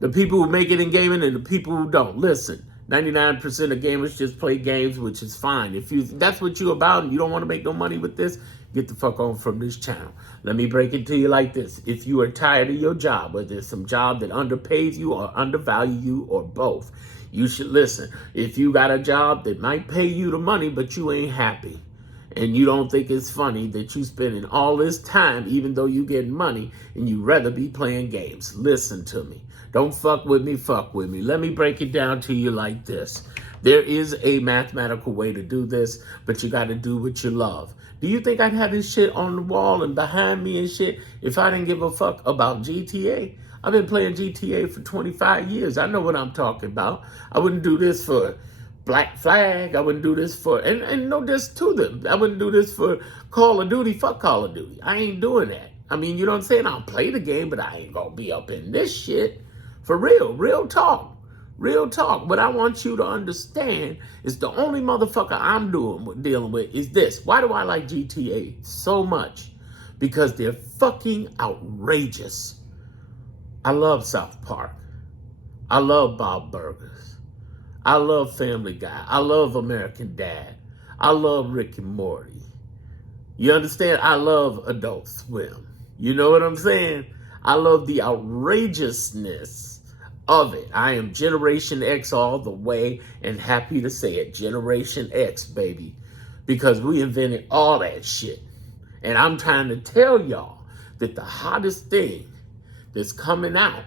The people who make it in gaming and the people who don't. Listen, 99% of gamers just play games, which is fine. If that's what you're about and you don't want to make no money with this, get the fuck on from this channel. Let me break it to you like this. If you are tired of your job, whether it's some job that underpays you or undervalues you or both, you should listen. If you got a job that might pay you the money, but you ain't happy, and you don't think it's funny that you spending all this time, even though you getting money, and you rather be playing games, listen to me. Don't fuck with me, fuck with me. Let me break it down to you like this. There is a mathematical way to do this, but you got to do what you love. Do you think I'd have this shit on the wall and behind me and shit if I didn't give a fuck about GTA? I've been playing GTA for 25 years. I know what I'm talking about. I wouldn't do this for Black Flag. I wouldn't do this for, and no diss to them. I wouldn't do this for Call of Duty. Fuck Call of Duty. I ain't doing that. I mean, you know what I'm saying? I'll play the game, but I ain't gonna be up in this shit. For real talk. Real talk. What I want you to understand is the only motherfucker I'm dealing with is this. Why do I like GTA so much? Because they're fucking outrageous. I love South Park. I love Bob Burgers. I love Family Guy. I love American Dad. I love Rick and Morty. You understand? I love Adult Swim. You know what I'm saying? I love the outrageousness of it. I am Generation X all the way, and happy to say it, Generation X, baby, because we invented all that shit. And I'm trying to tell y'all that the hottest thing that's coming out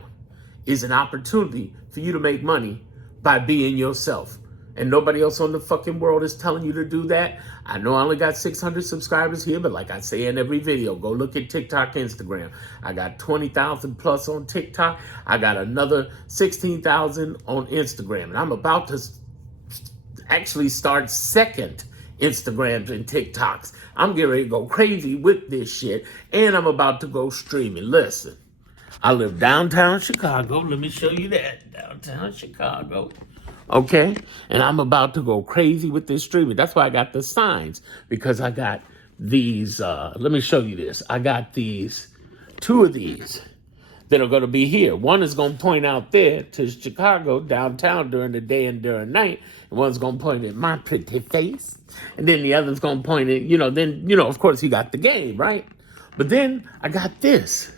is an opportunity for you to make money by being yourself. And nobody else on the fucking world is telling you to do that. I know I only got 600 subscribers here, but like I say in every video, go look at TikTok, Instagram. I got 20,000 plus on TikTok. I got another 16,000 on Instagram. And I'm about to actually start second Instagrams and TikToks. I'm getting ready to go crazy with this shit. And I'm about to go streaming. Listen, I live downtown Chicago. Let me show you that. Downtown Chicago. Okay, and I'm about to go crazy with this streaming. That's why I got the signs, because I got these, let me show you this. I got these, two of these that are going to be here. One is going to point out there to Chicago, downtown during the day and during night. And one's going to point at my pretty face. And then the other's going to point at, of course you got the game, right? But then I got this,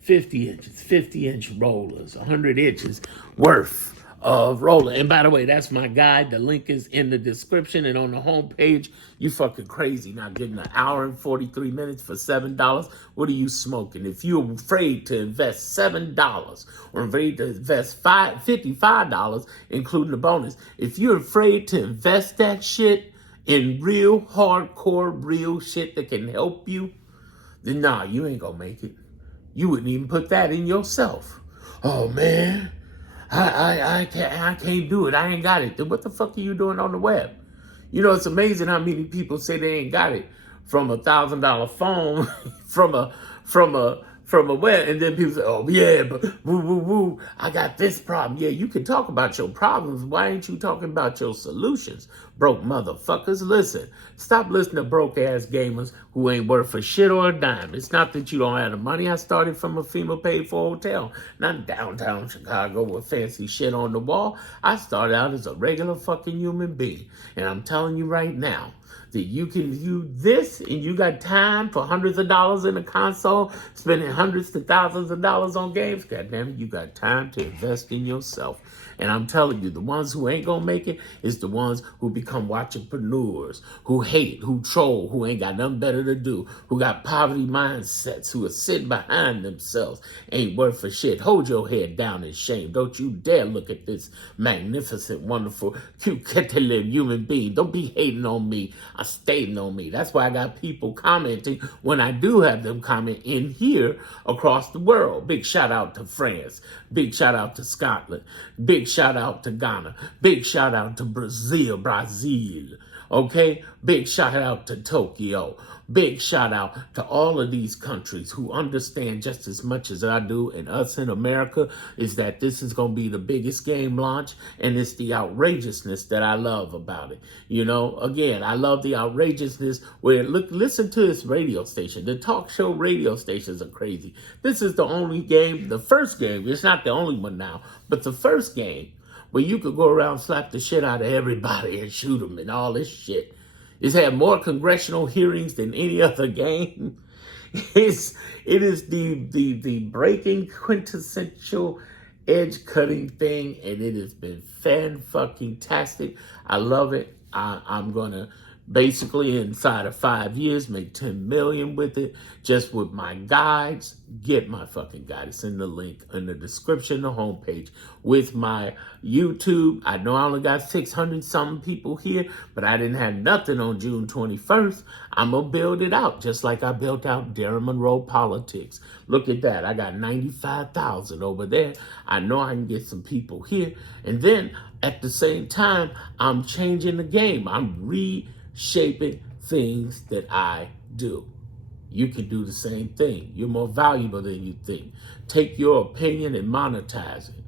50 inches, 50-inch rollers, 100 inches worth of roller. And by the way, that's my guide. The link is in the description and on the homepage. You fucking crazy. Now getting an hour and 43 minutes for $7. What are you smoking? If you're afraid to invest $7 or afraid to invest $55, including the bonus, if you're afraid to invest that shit in real hardcore, real shit that can help you, then nah, you ain't gonna make it. You wouldn't even put that in yourself. Oh man, I can't do it. I ain't got it. Then what the fuck are you doing on the web? You know, it's amazing how many people say they ain't got it from $1,000 phone, from a web, and then people say, oh yeah, but woo, I got this problem. Yeah, you can talk about your problems. Why ain't you talking about your solutions? Broke motherfuckers, listen. Stop listening to broke ass gamers who ain't worth a shit or a dime. It's not that you don't have the money. I started from a FEMA paid for hotel, not in downtown Chicago with fancy shit on the wall. I started out as a regular fucking human being. And I'm telling you right now, that you can use this and you got time for hundreds of dollars in a console, spending hundreds to thousands of dollars on games. God damn it, you got time to invest in yourself. And I'm telling you, the ones who ain't gonna make it is the ones who become watchpreneurs, who hate, who troll, who ain't got nothing better to do, who got poverty mindsets, who are sitting behind themselves, ain't worth a shit. Hold your head down in shame. Don't you dare look at this magnificent, wonderful, cute, human being. Don't be hating on me. Stating on me. That's why I got people commenting when I do have them comment in here across the world. Big shout out to France. Big shout out to Scotland. Big shout out to Ghana. Big shout out to Brazil. Okay? Big shout out to Tokyo. Big shout out to all of these countries who understand just as much as I do, and us in America, is that this is going to be the biggest game launch, and it's the outrageousness that I love about it. You know, again, I love the outrageousness where, look, listen to this radio station. The talk show radio stations are crazy. This is the only game, the first game, it's not the only one now, but the first game where you could go around, slap the shit out of everybody and shoot them and all this shit. It's had more congressional hearings than any other game. It is the breaking quintessential edge cutting thing, and it has been fan-fucking-tastic. I love it. I'm gonna basically inside of 5 years make 10 million with it, just with my guides. Get my fucking guide. It's in the link in the description, the homepage. With my YouTube, I know I only got 600 something people here, but I didn't have nothing on June 21st. I'm gonna build it out just like I built out Darren Monroe Politics. Look at that. I got 95,000 over there. I know I can get some people here. And then at the same time, I'm changing the game. I'm reshaping things that I do. You can do the same thing. You're more valuable than you think. Take your opinion and monetize it.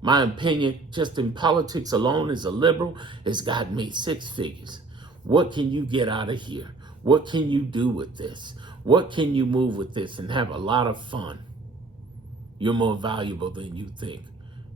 My opinion, just in politics alone as a liberal, has gotten me 6 figures. What can you get out of here? What can you do with this? What can you move with this and have a lot of fun? You're more valuable than you think.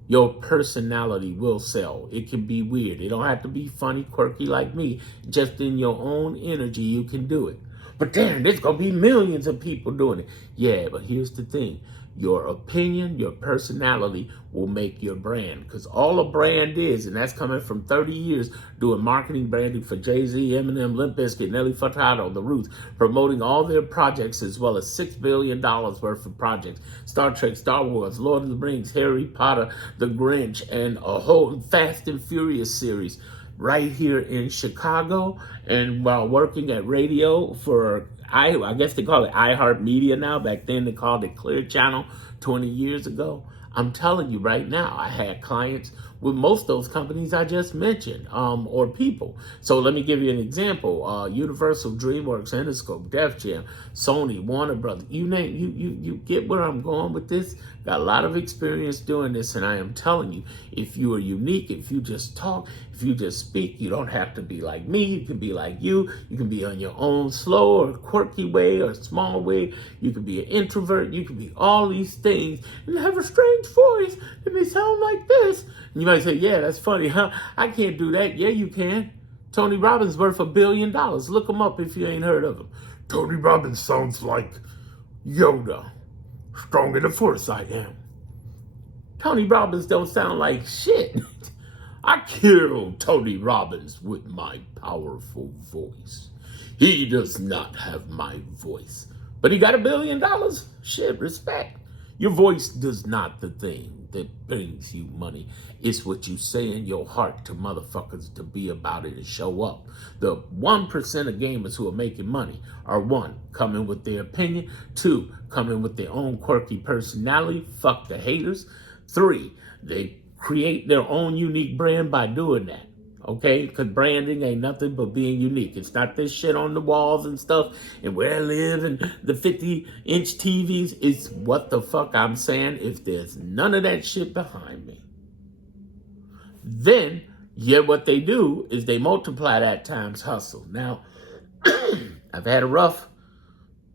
Your personality will sell. It can be weird. It don't have to be funny, quirky like me. Just in your own energy, you can do it. But damn, there's going to be millions of people doing it. Yeah, but here's the thing. Your opinion, your personality will make your brand. Because all a brand is, and that's coming from 30 years doing marketing branding for Jay-Z, Eminem, Limp Bizkit, Nelly Furtado, The Roots, promoting all their projects as well as $6 billion worth of projects. Star Trek, Star Wars, Lord of the Rings, Harry Potter, The Grinch, and a whole Fast and Furious series right here in Chicago. And while working at radio for, I guess they call it iHeartMedia now. Back then they called it Clear Channel 20 years ago. I'm telling you right now, I had clients with most of those companies I just mentioned, or people. So let me give you an example. Universal, DreamWorks, Interscope, Def Jam, Sony, Warner Brothers, you name, you get where I'm going with this? Got a lot of experience doing this, and I am telling you, if you are unique, if you just talk, if you just speak, you don't have to be like me. You can be like you. You can be on your own slow or quirky way or small way. You can be an introvert. You can be all these things and have a strange voice that may sound like this. And you might say, yeah, that's funny, huh? I can't do that. Yeah, you can. Tony Robbins worth $1 billion. Look him up if you ain't heard of him. Tony Robbins sounds like Yoda. Strong in the force I am. Tony Robbins don't sound like shit. I killed Tony Robbins with my powerful voice. He does not have my voice. But he got $1 billion. Shit, respect. Your voice does not the thing that brings you money. It's what you say in your heart to motherfuckers to be about it and show up. The 1% of gamers who are making money are 1, coming with their opinion, 2, coming with their own quirky personality, fuck the haters, 3, they create their own unique brand by doing that. Okay, because branding ain't nothing but being unique. It's not this shit on the walls and stuff and where I live and the 50-inch TVs. It's what the fuck I'm saying. If there's none of that shit behind me, then yeah, what they do is they multiply that times hustle. Now, I've had a rough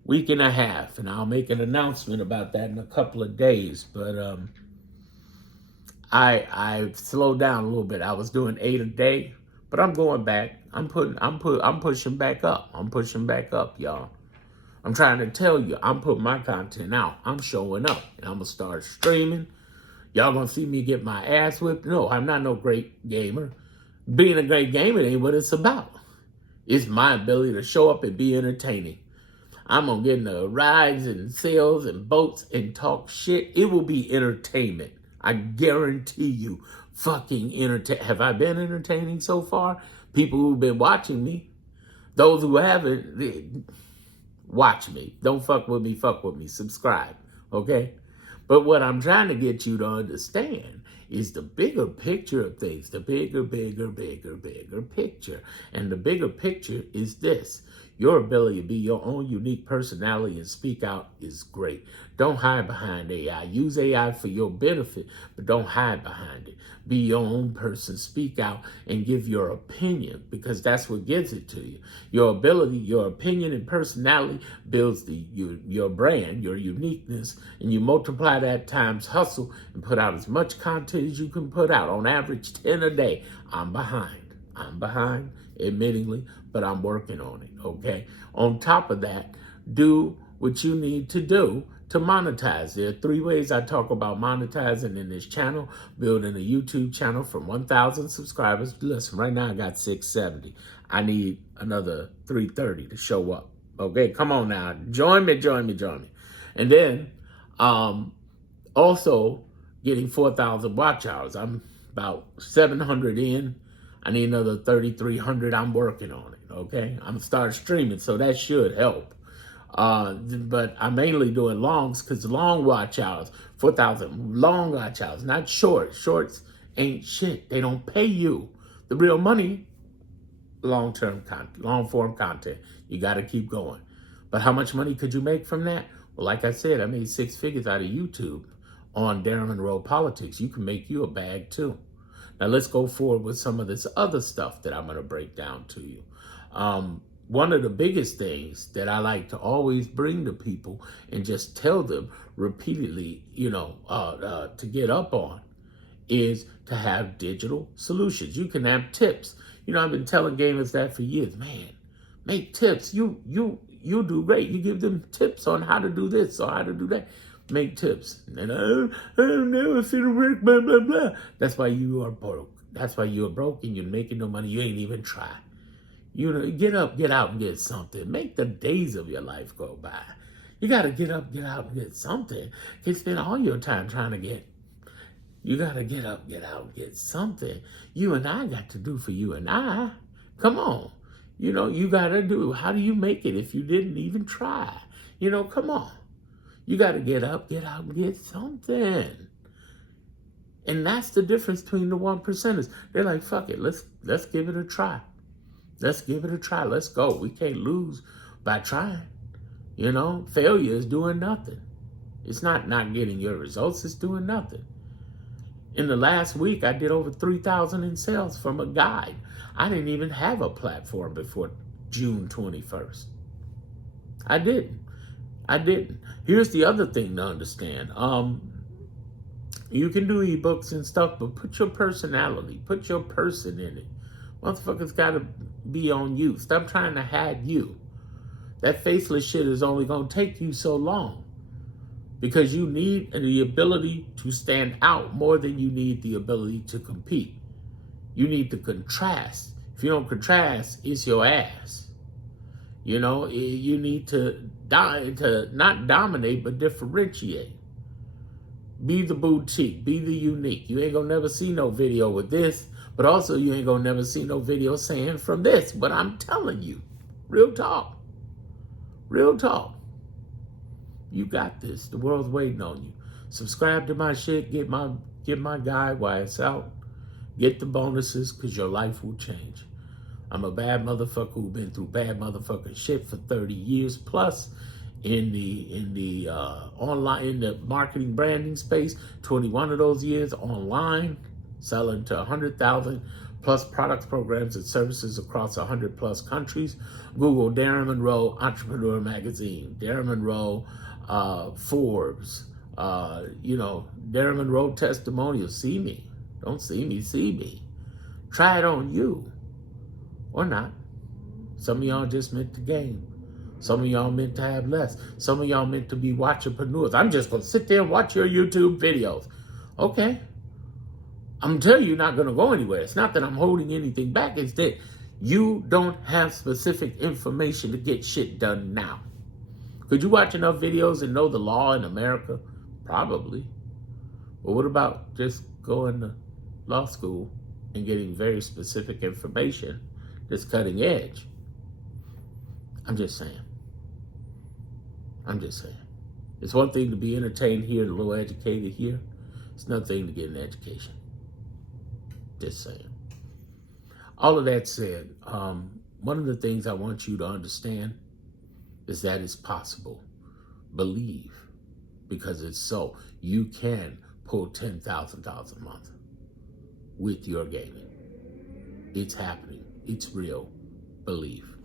week and a half, and I'll make an announcement about that in a couple of days. But I slowed down a little bit. I was doing 8 a day, but I'm going back. I'm pushing back up. I'm pushing back up, y'all. I'm trying to tell you, I'm putting my content out. I'm showing up, and I'm gonna start streaming. Y'all gonna see me get my ass whipped? No, I'm not no great gamer. Being a great gamer ain't what it's about. It's my ability to show up and be entertaining. I'm gonna get into rides and sails and boats and talk shit. It will be entertainment. I guarantee you, fucking entertain. Have I been entertaining so far? People who've been watching me, those who haven't, watch me. Don't fuck with me, subscribe, okay? But what I'm trying to get you to understand is the bigger picture of things, the bigger picture. And the bigger picture is this. Your ability to be your own unique personality and speak out is great. Don't hide behind AI. Use AI for your benefit, but don't hide behind it. Be your own person. Speak out and give your opinion, because that's what gives it to you. Your ability, your opinion, and personality builds your brand, your uniqueness, and you multiply that times hustle and put out as much content as you can put out. On average, 10 a day. I'm behind, admittingly, but I'm working on it, okay? On top of that, do what you need to do to monetize. There are 3 ways I talk about monetizing in this channel. Building a YouTube channel from 1,000 subscribers. Listen, right now I got 670. I need another 330 to show up. Okay, come on now. Join me. And then also getting 4,000 watch hours. I'm about 700 in. I need another 3,300. I'm working on it, okay? I'm starting streaming, so that should help. But I'm mainly doing longs, because long watch hours, 4,000 long watch hours, not short. Shorts ain't shit. They don't pay you. The real money, long-term content, long-form content. You got to keep going. But how much money could you make from that? Well, like I said, I made 6 figures out of YouTube on Darren Monroe Politics. You can make you a bag too. Now let's go forward with some of this other stuff that I'm going to break down to you. One of the biggest things that I like to always bring to people and just tell them repeatedly, to get up on, is to have digital solutions. You can have tips. I've been telling gamers that for years. Man, make tips. You do great. You give them tips on how to do this or how to do that. Make tips. And I'll never see the work, blah, blah, blah. That's why you are broke. That's why you're broke and you're making no money. You ain't even try. Get up, get out and get something. Make the days of your life go by. You got to get up, get out and get something. You can't spend all your time trying to get. You got to get up, get out and get something. You and I got to do for you and I. Come on. You got to do. How do you make it if you didn't even try? Come on. You got to get up, get out, and get something. And that's the difference between the 1%ers. They're like, fuck it, let's give it a try. Let's give it a try. Let's go. We can't lose by trying. Failure is doing nothing. It's not getting your results. It's doing nothing. In the last week, I did over 3,000 in sales from a guide. I didn't even have a platform before June 21st. I didn't. Here's the other thing to understand. You can do ebooks and stuff, but put your personality, put your person in it. Motherfuckers got to be on you. Stop trying to hide you. That faceless shit is only going to take you so long, because you need the ability to stand out more than you need the ability to compete. You need to contrast. If you don't contrast, it's your ass. You need to not dominate, but differentiate. Be the boutique, be the unique. You ain't gonna never see no video with this, but also you ain't gonna never see no video saying from this. But I'm telling you, real talk. You got this. The world's waiting on you. Subscribe to my shit. Get my guide while it's out. Get the bonuses, because your life will change. I'm a bad motherfucker who's been through bad motherfucking shit for 30 years plus in the online, in the marketing branding space. 21 of those years online, selling to 100,000 plus products, programs, and services across 100 plus countries. Google Darren Monroe Entrepreneur Magazine, Darren Monroe Forbes, Darren Monroe Testimonials. See me. Don't see me, see me. Try it on you. Or not. Some of y'all just meant to game. Some of y'all meant to have less. Some of y'all meant to be watchpreneurs. I'm just going to sit there and watch your YouTube videos. Okay. I'm telling you, you're not going to go anywhere. It's not that I'm holding anything back. It's that you don't have specific information to get shit done now. Could you watch enough videos and know the law in America? Probably. But what about just going to law school and getting very specific information that's cutting edge? I'm just saying. It's one thing to be entertained here and a little educated here. It's another thing to get an education. Just saying. All of that said, One of the things I want you to understand is that it's possible. Believe, because it's so. You can pull $10,000 a month with your gaming. It's happening. It's real. Believe.